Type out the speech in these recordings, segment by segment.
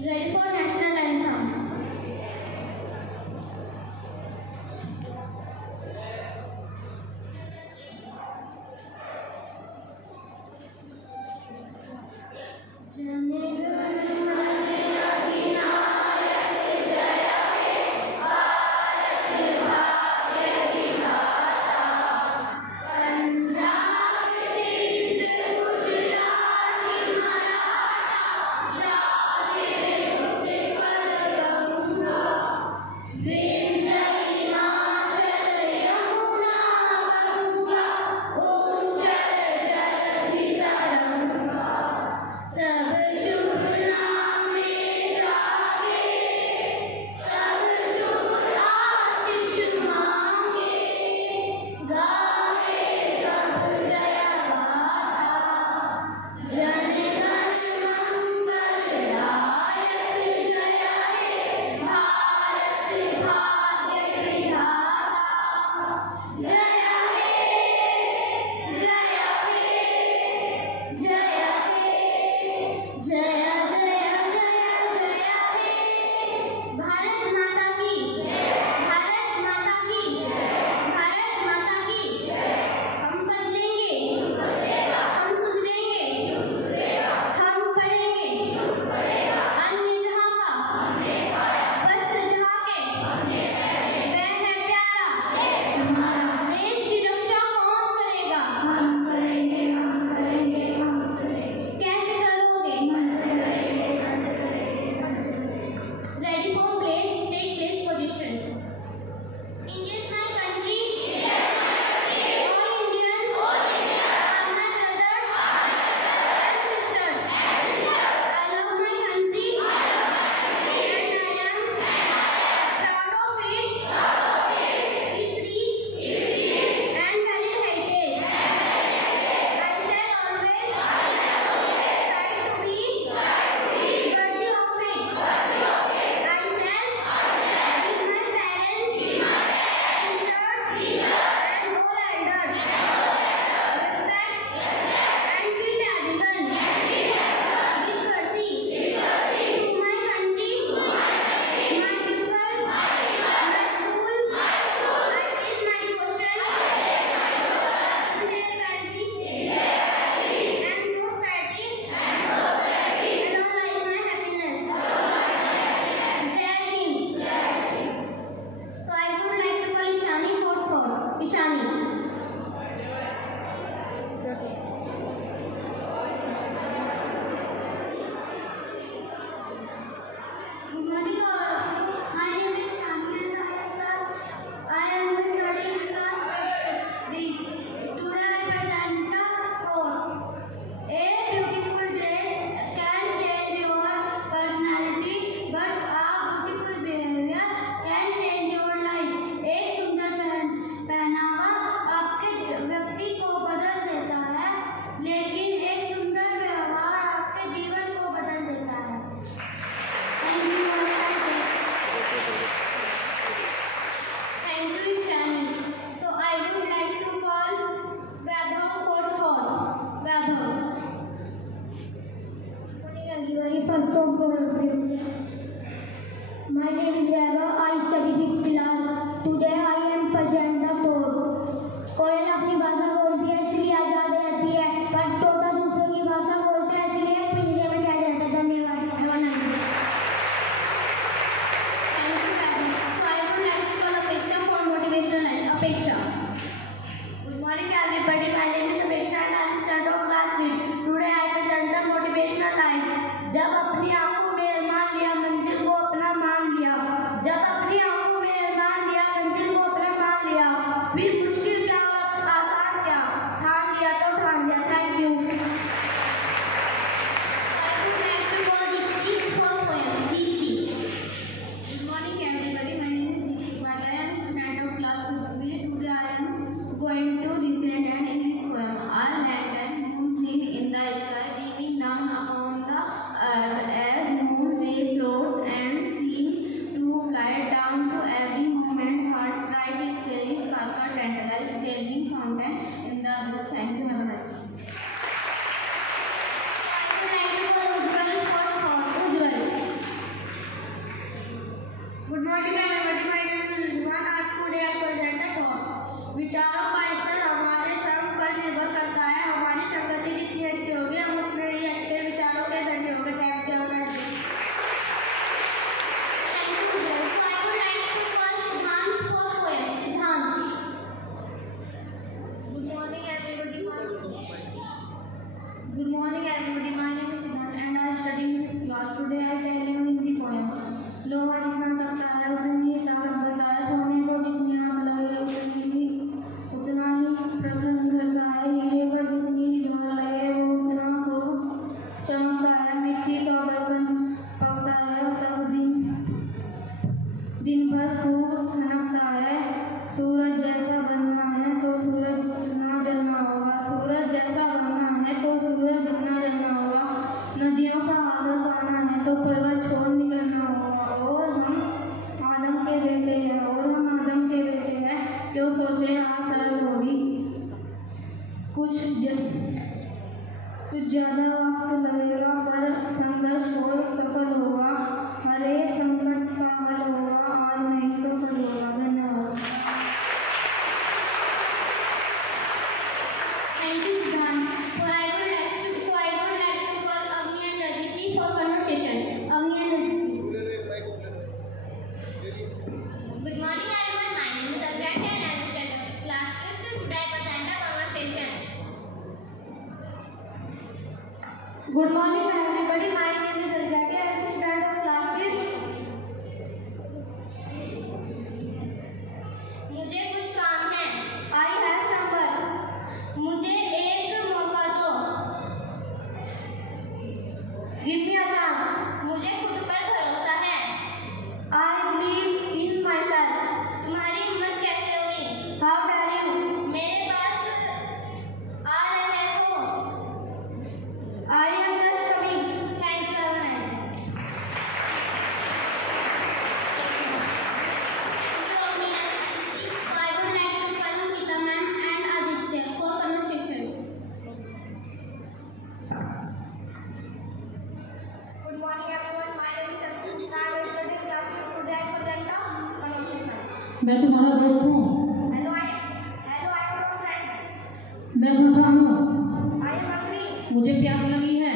Ready for national anthem. Jana Gana मन अधिनायक जय हे भारत भाग्य विधाता। पंजाब सिंध गुजरात मराठा द्राविड़ उत्कल गंगा विंध्य हिमाचल यमुना गंगा उच्चल जलधि तरंगा। तब शुभ first of all, my name is Vaibhav. I study 5th class. Today I am present the talk. कोयल अपनी भाषा बोलती है इसलिए आजाद रहती है, पर तोता दूसरों की भाषा बोलता है इसलिए पिंजरे में कैद रहता है। धन्यवाद। Have a nice day. Thank you, Vaibhav. So I would like to call Apeksha for motivational line. Apeksha. Good morning, everybody. My name is Apeksha and I am student of class 5th. Today I present the motivational line. जब अपनी आंखों में अरमान लिया मंजिल को अपना मान लिया, जब अपनी आंखों में अरमान लिया मंजिल को अपना मान लिया, फिर मुश्किल क्या और आसान क्या, ठान लिया तो ठान लिया। Thank you. I would like to call Deepti for poem. Deepti. Good morning, everybody. My name is Deepti Bala. I am student of class 2B. Today I am going to recite and in this poem. All land and moon seen in the sky, beaming down upon the earth as moon ray float and seem to fly down to every moment. Heart bright, starry, sparkle, tantalize, telling fountain in the bliss. Thank you. Have a nice day. I would like to call Ujjwal for thought. Ujjwal. Good morning, everybody. My name is Ujjwal. Today I present a thought. विचारों का स्तर हमारे सब पर निर्भर करता है। हमारी संगति जितनी अच्छी होगी हम उतने ही अच्छे विचारों के धनी होंगे। Thank you. Thank you, Ujjwal. So I would like to call Siddhant for poem. Siddhant. Good morning, everybody. Good morning, everybody. My name is Siddhant and I study in this class. Today I tell you in the poem. लोहा जितना तपता है उतनी ही ताकत बढ़ता है। सोने को जितनी आग लगे उतना ही प्रखर निखरता है। हीरे पर जितनी ही धार लगे वो उतना खूब चमकता है। मिट्टी का बर्तन पकता है तब दिन भर खूब खनकता है। सूरज जैसा बनना है तो सूरज जितना जलना होगा। सूरज जैसा बनना है तो सूरज जितना जलना होगा। नदियों सा आदर पाना है तो पर्वत छोड़ निकलना होगा। और हम आदम के बेटे हैं क्यों सोचे आज सरल होगी। कुछ ज़्यादा वक्त लगेगा पर संघर्ष और सफल होगा। हर एक संकट का हल होगा। आज नहीं तो कल होगा। धन्यवाद। Thank you, Siddhant. I would like to call Avni and Raditi for conversation. Avni and Raditi. Good morning, everyone. My name is Avni and I am student of class 5th. Today I present a conversation. Good morning, everybody. My name is Aditi. I am student of class 5th. मुझे कुछ काम है। I have some work. मुझे एक मौका दो। Give me a chance. मुझे खुद पर भरोसा है। I believe in myself. तुम्हारी हिम्मत कैसे हुई? How dare you? मेरे पास आ रहे हो। I am just coming. Thank you, everyone. Thank you, Avni and Aditi. So I would like to call Nikita ma'am and Aditya for conversation. Good morning, everyone. My name is Aditya. I am studying class 5. Today I present the conversation. मैं तुम्हारा दोस्त हूँ। Hello, I am your friend. मैं भूखा हूँ। I am hungry. मुझे प्यास लगी है।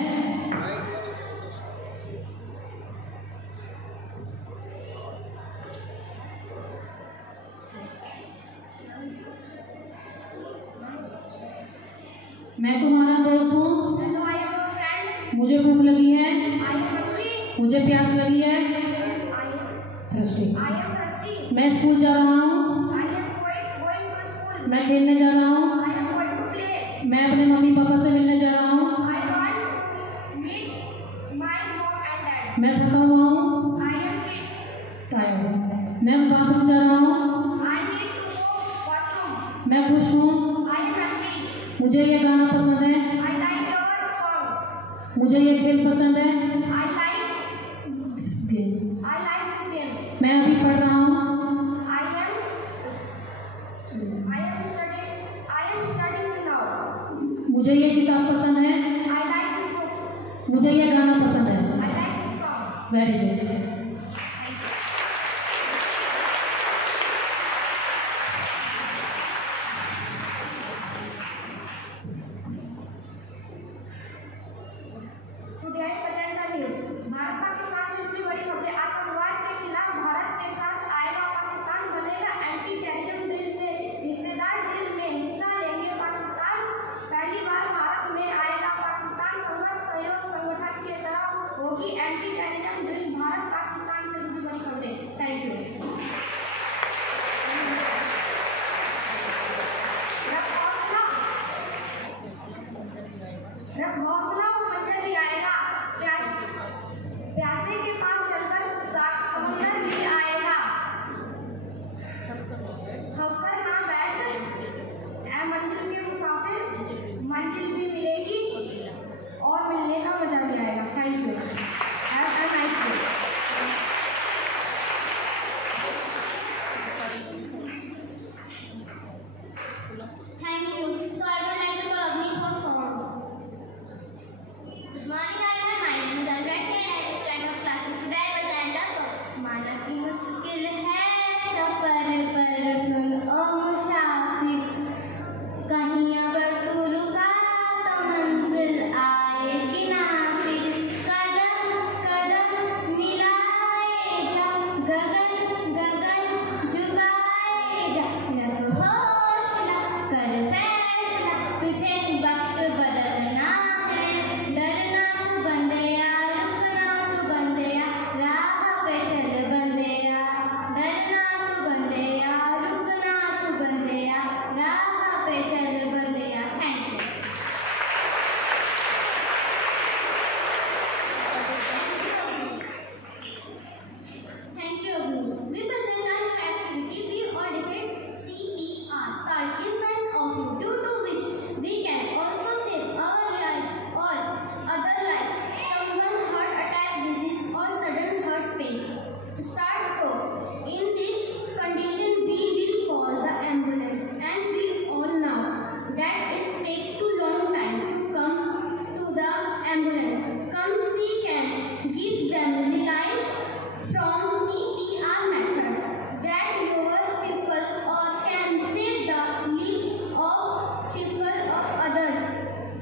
मैं तुम्हारा दोस्त हूँ। Hello, I am your friend. मुझे भूख लगी है। I am hungry. मुझे प्यास लगी है। I thirsty. am thirsty. मैं स्कूल जा रहा हूँ। I am going to school. मैं खेलने जा रहा हूँ। I am going to play. मैं अपने मम्मी पापा से मिलने जा रहा हूँ। I want to meet my mom and dad. मैं थका हुआ हूँ। I am fit. टायर्ड। मैं बाथरूम जा रहा हूँ। I need to go washroom. मैं खुश हूँ। I am happy. मुझे ये गाना पसंद है। I like your song. मुझे ये खेल पसंद है। I like this game. this game. मैं अभी पढ़ रहा हूँ। I am studying now. मुझे ये किताब पसंद है। I like this book. मुझे ये गाना पसंद है। I like this very good. Bharat Pakistan से जुड़ी बड़ी खबरें। आतंकवाद के खिलाफ भारत के साथ आएगा पाकिस्तान, बनेगा एंटी टेररिज्म ड्रिल से हिस्सेदार, ड्रिल में हिस्सा लेंगे पाकिस्तान। पहली बार भारत में आएगा पाकिस्तान, संघर्ष सहयोग संगठन के तरफ होगी anti terrorism drill. Bharat Pakistan से जुड़ी बड़ी खबरें। Thank you. रख हौसला वो मंजर भी आएगा, प्यासे के पास चलकर समंदर भी आएगा। थककर ना बैठ ऐ मंजिल के मुसाफिर, मंजिल भी मिलेगी और मिलने का मजा भी आएगा। Thank you. Have a nice day. Thank you. So I would like to call Agni for song. Good morning everyone. My name is Alfred and I will stand up class today with the end of song. माना कि मुश्किल है सफर पर सुन ओ मुसाफिर, कहीं अगर तू रुका तो मंजिल आएगी ना फिर। कदम कदम मिलाए जा, गगन गगन झुकाए जा, रख हौसला कर फैसला, तुझे वक्त बदलना है। डरना तू बंदेया, रुकना तू बंदेया, राह पे चल बंदेया। डरना तू बंदेया, रुकना तू बंदेया, राह पे चल बंदेया। Thank you. Thank you, Abhi. We present our new activity. We all debate CPR, start in front of you, due to which we can also save our lives or other life, someone heart attack, disease or sudden heart pain. Start. So, in this condition, we will call the ambulance, and we all know that it takes too long time to come to the ambulance. Comes we can give them relief from CPR method that your people or can save the lives of people of others.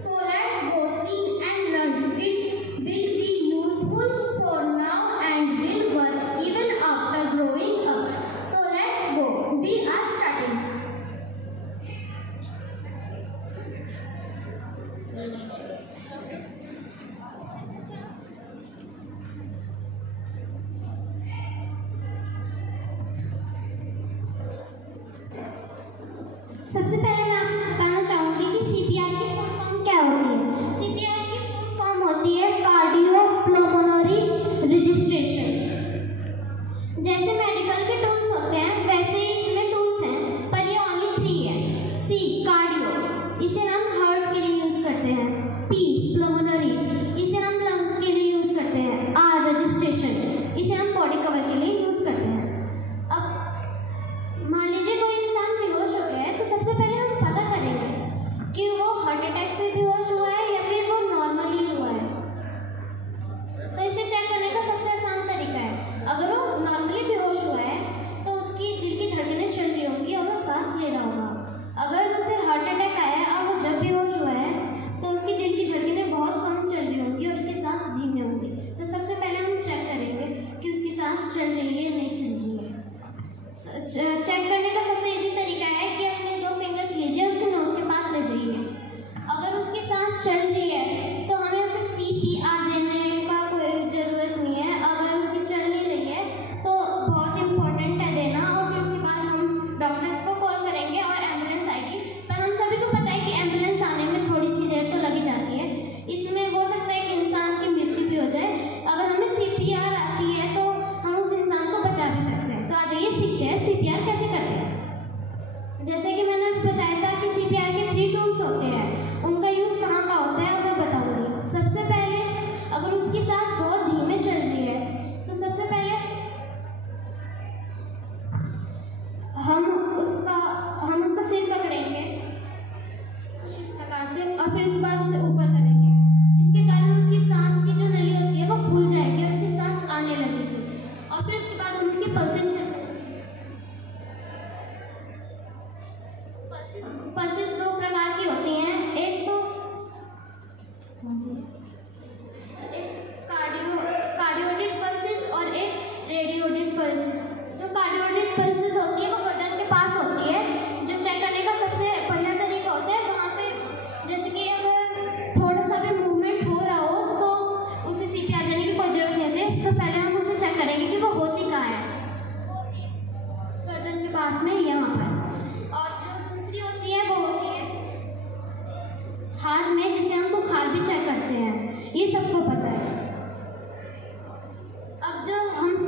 So let's go see and learn. It will be useful for now and will work even after growing up. So let's go. We are starting. सबसे पहले मैं आपको बताना चाहूँगी कि CPR की full form क्या होती है। सीपीआर की फुल फॉर्म होती है कार्डियो प्लोमोनरी रजिस्ट्रेशन। जैसे मेडिकल के टूल्स होते हैं वैसे ही इसमें टूल्स हैं, पर ये ओनली 3 है। सी कार्डियो, इसे हम हार्ट के लिए यूज़ करते हैं। पी प्लोमोनरी, इसे हम लंग्स के लिए यूज़ करते हैं। आर रजिस्ट्रेशन, इसे हम बॉडी कवर के लिए यूज़ करते हैं। अब मान लीजिए कोई इंसान बेहोश हो गया है, तो सबसे पहले हम पता करेंगे कि वो हार्ट अटैक से बेहोश हुआ है या फिर वो नॉर्मली हुआ है। तो इसे चेक करने का सबसे आसान तरीका है, अगर वो नॉर्मली बेहोश हुआ है तो उसकी दिल की धड़कनें चल रही होंगी और वो सांस ले रहा होगा। अगर उसे हार्ट अटैक आया है और वो जब बेहोश हुआ है तो उसकी दिल की धड़कनें बहुत कम चल रही होंगी और उसकी सांस धीमी होंगी। तो सबसे पहले हम चेक करेंगे कि उसकी सांस चल रही है या नहीं चल रही है। चेक करने का सबसे इजी तरीका है कि अपने 2 फिंगर्स लीजिए, उसके नोज के पास ले जाइए। अगर उसकी सांस चल रही है तो हमें उसे सीपीआर देने का कोई ज़रूरत नहीं है। अगर उसकी चल नहीं रही है तो बहुत इंपॉर्टेंट है देना, और फिर उसके बाद हम डॉक्टर्स को कॉल करेंगे और एम्बुलेंस आएगी। पर हम सभी को पता है कि एम्बुलेंस आने में थोड़ी सी देर तो लगी जाती है। इसमें हो सकता है कि इंसान की मृत्यु भी हो जाए। अगर हमें सीपीआर आती है तो हम उस इंसान को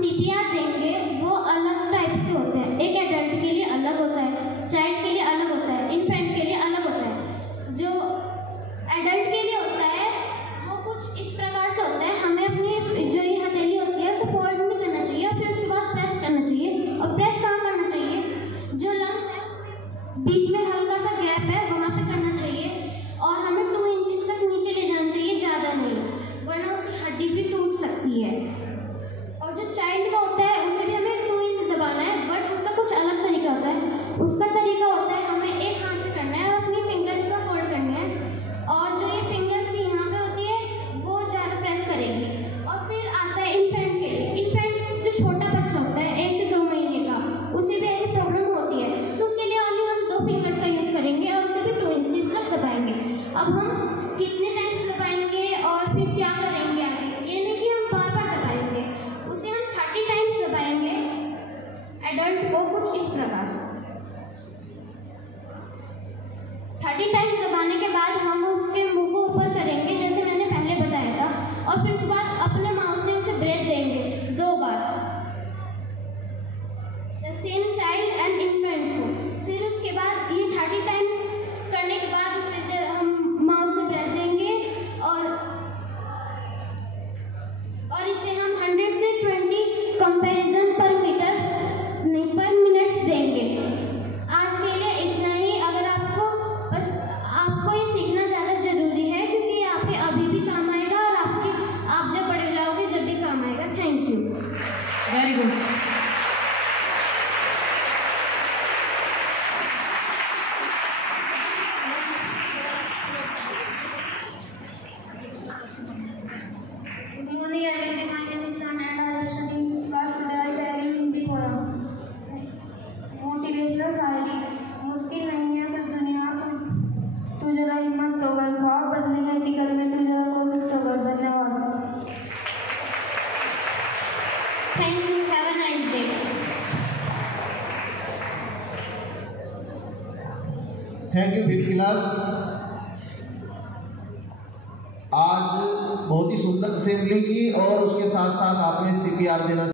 CPR देंगे वो अलग टाइप से होते हैं। एक एडल्ट के लिए अलग होता है, चाइल्ड के लिए अलग होता है, इन्फेंट के लिए अलग होता है। जो एडल्ट के लिए होता है वो कुछ इस प्रकार से होता है, हमें अपनी जो ये हथेली होती है उसे फोल्ड नहीं करना चाहिए और फिर उसके बाद प्रेस करना चाहिए। और प्रेस कहाँ करना चाहिए? जो लंग्स है बीच में हल्का सा गैप है वहाँ पे करना चाहिए और हमें 2 इंचेस तक नीचे ले जाना चाहिए, ज़्यादा नहीं, वरना उसकी हड्डी भी टूट सकती है। और जो चाइल्ड का होता है उसे भी हमें 2 इंच दबाना है, बट उसका कुछ अलग तरीका होता है। उसका तरीका होता है हमें एक हाथ से करना है और अपनी फिंगर्स का फोल्ड करना है और जो ये फिंगर्स की यहाँ पे होती है वो ज़्यादा प्रेस करेगी। और फिर आता है इन्फेंट के लिए। इन्फेंट जो छोटा बच्चा होता है 1 से 2 महीने का, उसे भी ऐसी प्रॉब्लम होती है, तो उसके लिए ओनली हम 2 फिंगर्स का यूज़ करेंगे और उसे भी 2 इंचेस तक दबाएंगे। अब हम कितने टाइम्स दबाएंगे और फिर क्या करेंगे आगे, ये नहीं कि हम बार-बार दबाएंगे, उसे हम 30 टाइम्स दबाएंगे एडल्ट को, कुछ इस प्रकार। 30 टाइम्स दबाने के बाद हम उसके मुंह को ऊपर करेंगे जैसे मैंने पहले बताया था और फिर उसके बाद अपने माउथ से उसे ब्रेथ देंगे 2 बार, the same child and infant को। फिर उसके बाद ये 30 टाइम्स करने के बाद उसे हम माउथ से ब्रेथ देंगे और इसे हम 100 से 20 कंपैरिजन पर मीटर नहीं पर मिनट्स देंगे। आज के लिए इतना ही। अगर आपको ये सीखना ज़्यादा ज़रूरी है क्योंकि ये आपके अभी भी काम आएगा और आप जब बड़े हो जाओगे जब भी काम आएगा। Thank you. Very good. Good morning everyone. My name is Lan and I study in class today. I tell you Hindi poem. Motivational शायरी। मुश्किल नहीं है कुछ दुनिया, तू जरा हिम्मत तो कर, ख्वाब बदलेंगे कि कल में तू जरा कोशिश तो कर। धन्यवाद। Thank you. Have a nice day. Thank you 5th class. आज बहुत ही सुंदर असेंबली की और उसके साथ साथ आपने CPR देना